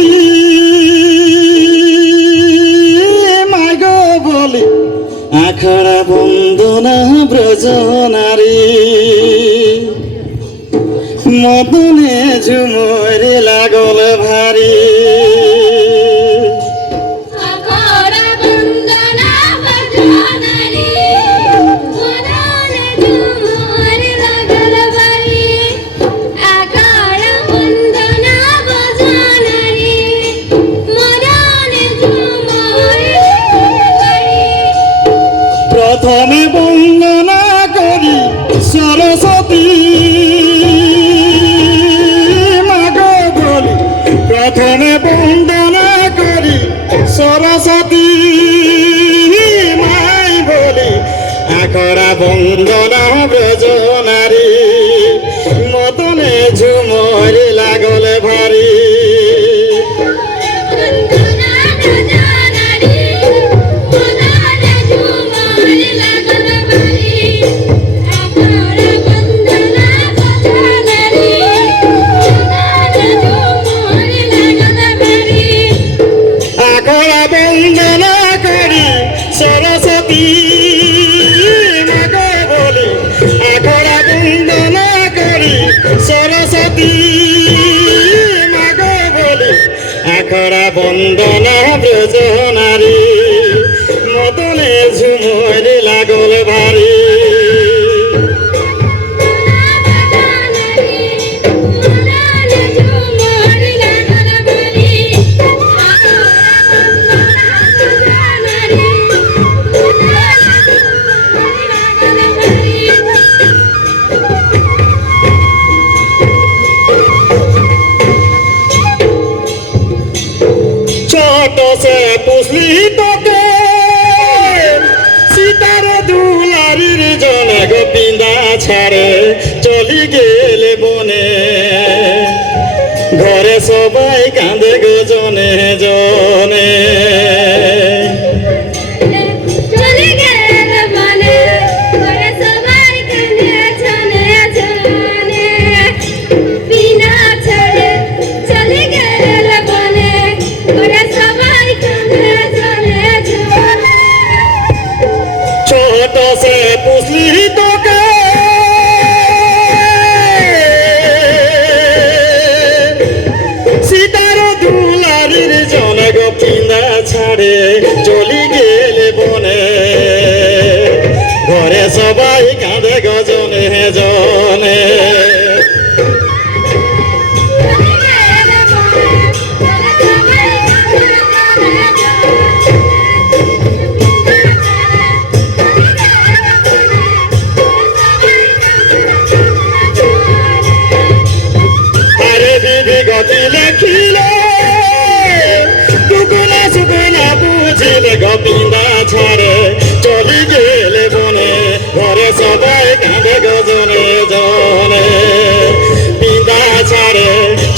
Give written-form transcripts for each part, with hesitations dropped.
সরস্বতী মাগ বলি আখড়া বন্দনা ব্রজ নারী মদনে ঝুমরে লাগল ভারী প্রথমে বন্দনা করি সরস্বতী মাগ বলি প্রথমে বন্দনা করি সরস্বতী মাই বলি আখড়া বন্দনা ব্রজ নারী মদনে ঝুমরে লাগল ভারী সরস্বতী মাগ বলি আখড়া বন্দনা করি সরস্বতী মাগ বলি আখড়া বন্দনা ব্রজ নারী মদনে ঝুমরে লাগল ভারী সে পুষলি তোকে সীতার দুলারির জনে গোপিন্দা ছাড়ে চলি গেলে বনে ঘরে সবাই কাঁদে গো জনে জনে সে পুষলি তোকে সীতার দুলারির জনে গোপিন্দা ছাড়ে চলি গেলে বনে ঘরে সবাই কাঁদে গজনে জনে লেখিলে দুগুনা সুগুনা বুঝিলে গোপিন্দা ছাড়ে চলি গেলে বনে ঘরে সবাই কাঁদে গজনে জনে পিন্দা ছাড়ে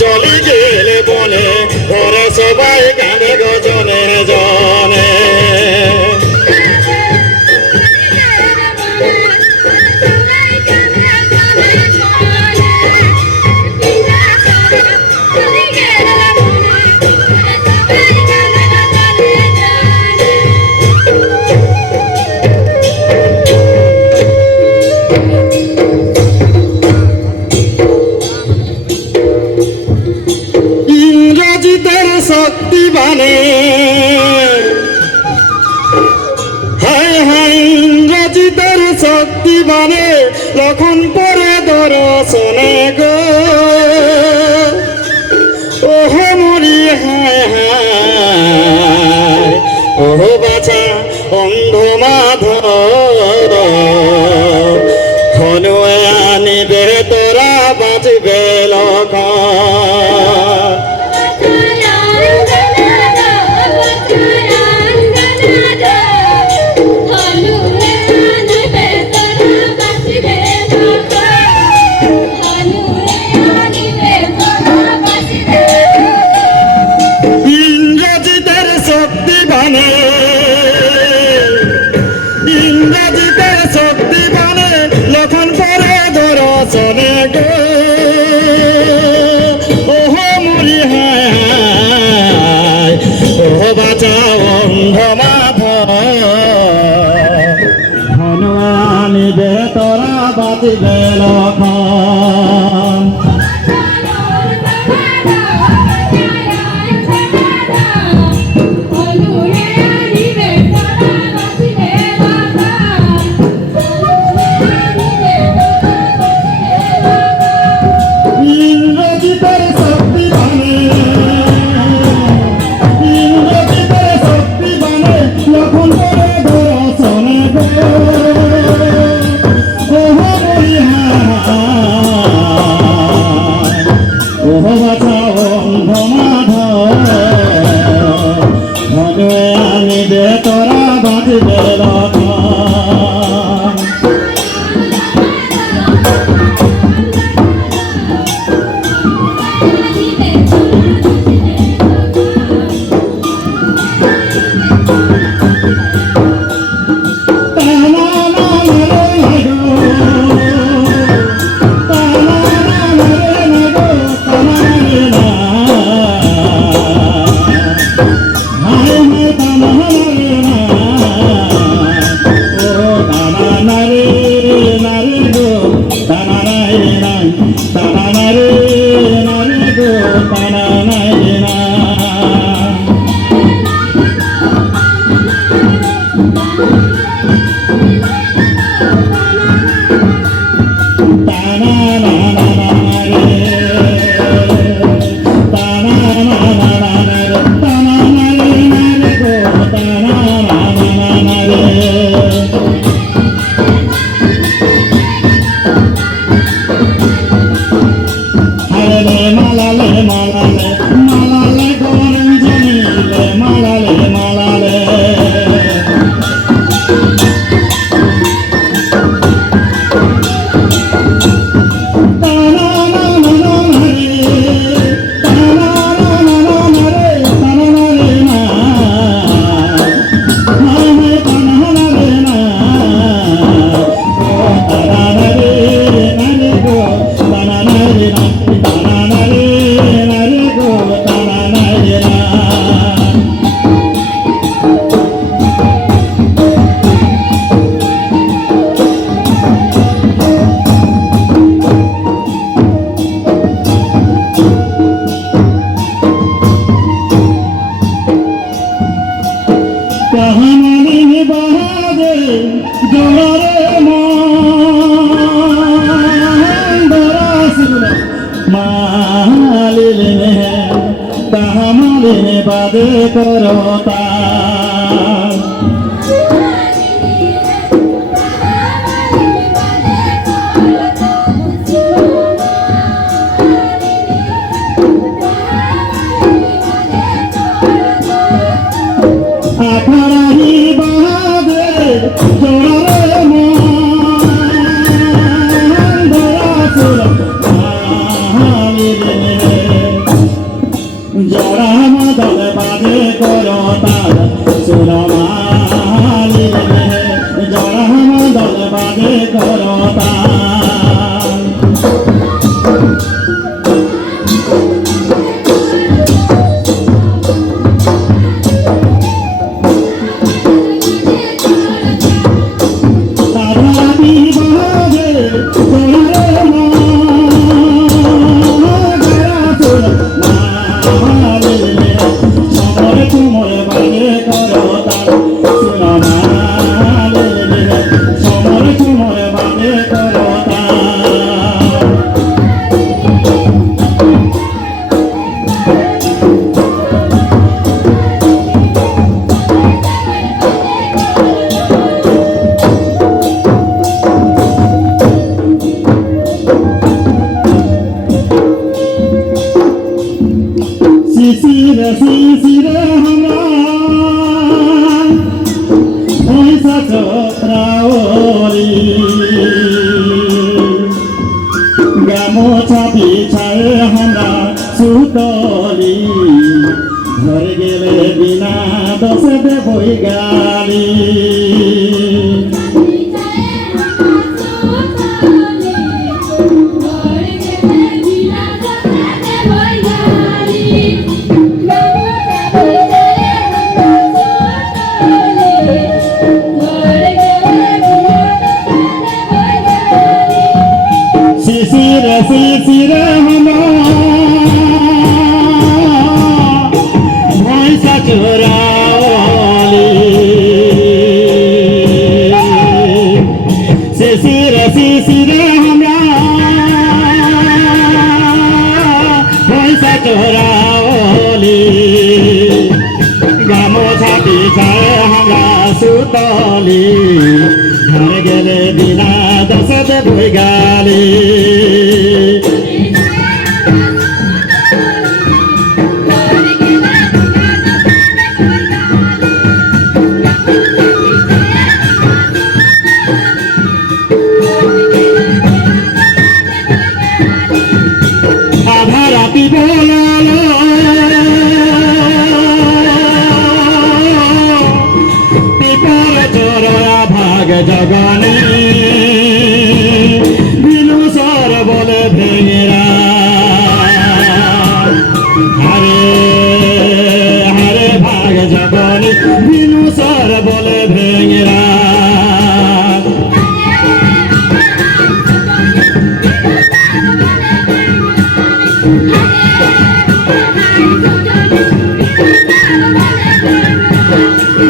চলি গেলে বনে ঘরে সবাই কাঁদে গজনে জনে শক্তিবানে হায় হায় ইংরাজিদের শক্তিবানে লখন পরে দর্শনে গো ওহ মরি হায় হায় ওহ বাছা অন্ধ মাধব হনুয়ে আনিবে তোরা বাজবে লখন Hallelujah. বাজিবে লক্ষণ ইন্দ্রজিতের শক্তি বানে ইন্দ্রজিতের শক্তি বানে লক্ষণ করে দর্শনে গো ওহ বাছাও অন্ধমাধব ভগে আনিবে তোরা বাঁচবে লক্ষণ বাদে করতা আখড়াহি বাদে জোড়ারে মন দরাসুর জড়া মদল বাদে করতার সুরমালি জড়া মদল বাদে করতার তারাবি বাদে জড়ারে শিশিরে আমরা পয়সা চক্রাওরি গামোছা বিছায় আমরা সুতলি ঘরে গেলে বিনা দোষে দেবই গালি বলি ঘরে গেলে বিনা দশতে বই গালি আধা রাতি বলালো পিপর চোরয়া ভাগ জগনে বিনু সর বলে ভেঙেরা হরে হরে ভাগ জগনে বিনু সর বলে ভেঙেরা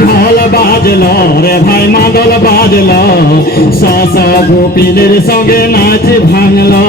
ঢোল বাজলো রে ভাই মাদল বাজলো শ গোপিলের সঙ্গে নাচ ভাঙলো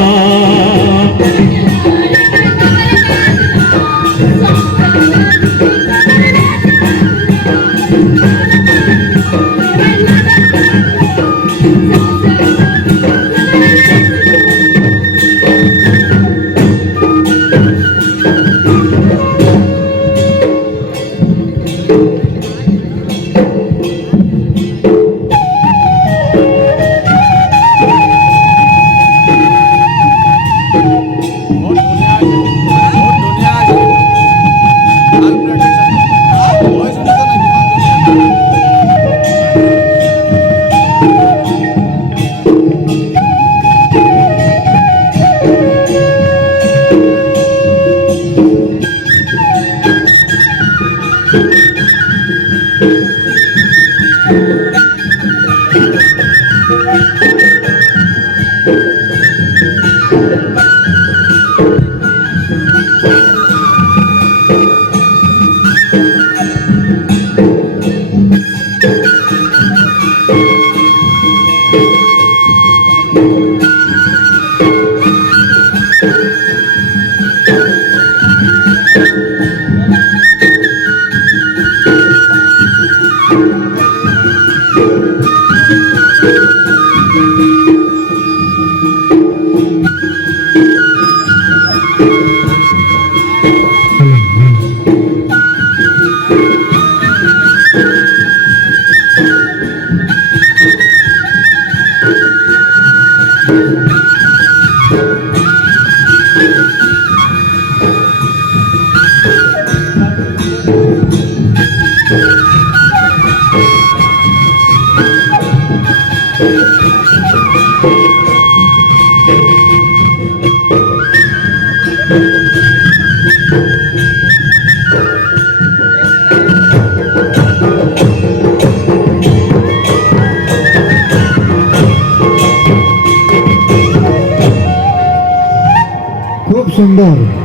খুব সুন্দর।